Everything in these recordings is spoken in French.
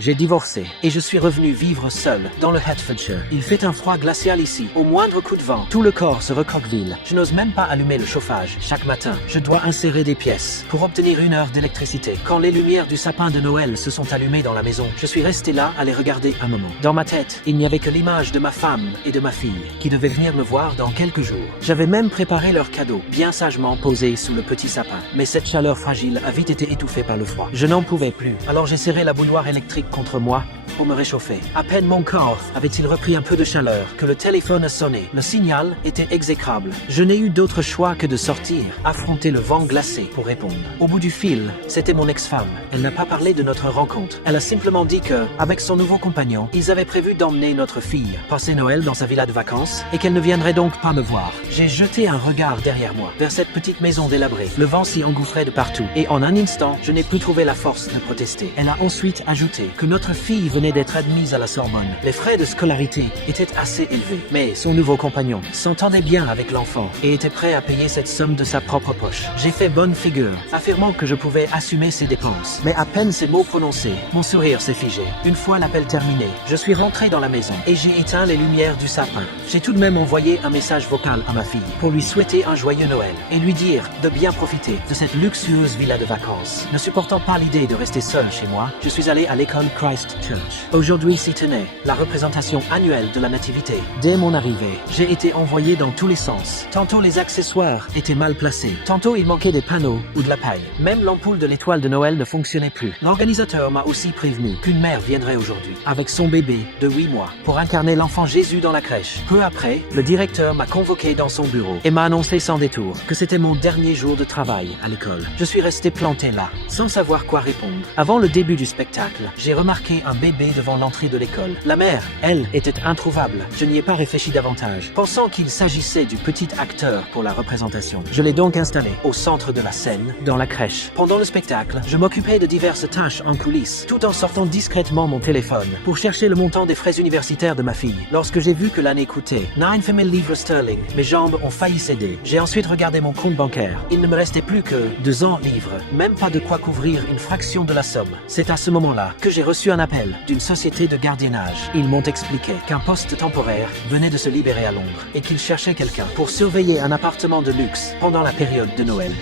J'ai divorcé et je suis revenu vivre seul dans le Hertfordshire. Il fait un froid glacial ici. Au moindre coup de vent, tout le corps se recroqueville. Je n'ose même pas allumer le chauffage. Chaque matin, je dois insérer des pièces pour obtenir 1 heure d'électricité. Quand les lumières du sapin de Noël se sont allumées dans la maison, je suis resté là à les regarder un moment. Dans ma tête, il n'y avait que l'image de ma femme et de ma fille qui devaient venir me voir dans quelques jours. J'avais même préparé leurs cadeaux, bien sagement posés sous le petit sapin. Mais cette chaleur fragile a vite été étouffée par le froid. Je n'en pouvais plus. Alors j'ai serré la bouilloire électrique contre moi pour me réchauffer. À peine mon corps avait-il repris un peu de chaleur que le téléphone a sonné. Le signal était exécrable. Je n'ai eu d'autre choix que de sortir, affronter le vent glacé pour répondre. Au bout du fil, c'était mon ex-femme. Elle n'a pas parlé de notre rencontre. Elle a simplement dit que, avec son nouveau compagnon, ils avaient prévu d'emmener notre fille passer Noël dans sa villa de vacances et qu'elle ne viendrait donc pas me voir. J'ai jeté un regard derrière moi, vers cette petite maison délabrée. Le vent s'y engouffrait de partout et en un instant, je n'ai plus trouvé la force de protester. Elle a ensuite ajouté que notre fille venait d'être admise à la Sorbonne. Les frais de scolarité étaient assez élevés, mais son nouveau compagnon s'entendait bien avec l'enfant et était prêt à payer cette somme de sa propre poche. J'ai fait bonne figure, affirmant que je pouvais assumer ses dépenses. Mais à peine ces mots prononcés, mon sourire s'est figé. Une fois l'appel terminé, je suis rentré dans la maison et j'ai éteint les lumières du sapin. J'ai tout de même envoyé un message vocal à ma fille pour lui souhaiter un joyeux Noël et lui dire de bien profiter de cette luxueuse villa de vacances. Ne supportant pas l'idée de rester seul chez moi, je suis allé à l'école Christ Church. Aujourd'hui s'y tenait la représentation annuelle de la Nativité. Dès mon arrivée, j'ai été envoyé dans tous les sens. Tantôt les accessoires étaient mal placés, tantôt il manquait des panneaux ou de la paille. Même l'ampoule de l'étoile de Noël ne fonctionnait plus. L'organisateur m'a aussi prévenu qu'une mère viendrait aujourd'hui, avec son bébé de 8 mois, pour incarner l'enfant Jésus dans la crèche. Peu après, le directeur m'a convoqué dans son bureau et m'a annoncé sans détour que c'était mon dernier jour de travail à l'école. Je suis resté planté là, sans savoir quoi répondre. Avant le début du spectacle, j'ai remarqué un bébé devant l'entrée de l'école. La mère, elle, était introuvable. Je n'y ai pas réfléchi davantage, pensant qu'il s'agissait du petit acteur pour la représentation. Je l'ai donc installé au centre de la scène, dans la crèche. Pendant le spectacle, je m'occupais de diverses tâches en coulisses, tout en sortant discrètement mon téléphone pour chercher le montant des frais universitaires de ma fille. Lorsque j'ai vu que l'année coûtait 9000 livres sterling, mes jambes ont failli céder. J'ai ensuite regardé mon compte bancaire. Il ne me restait plus que 200 livres, même pas de quoi couvrir une fraction de la somme. C'est à ce moment-là que j'ai reçu un appel d'une société de gardiennage. Ils m'ont expliqué qu'un poste temporaire venait de se libérer à Londres et qu'ils cherchaient quelqu'un pour surveiller un appartement de luxe pendant la période de Noël.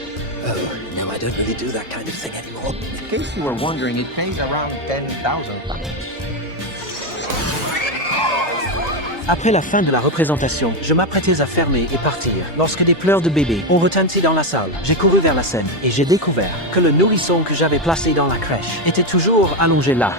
Oh, no, I don't really do that kind of thing anymore. In case you were wondering, it pays around 10,000 pounds. Après la fin de la représentation, je m'apprêtais à fermer et partir lorsque des pleurs de bébé ont retenti dans la salle. J'ai couru vers la scène et j'ai découvert que le nourrisson que j'avais placé dans la crèche était toujours allongé là,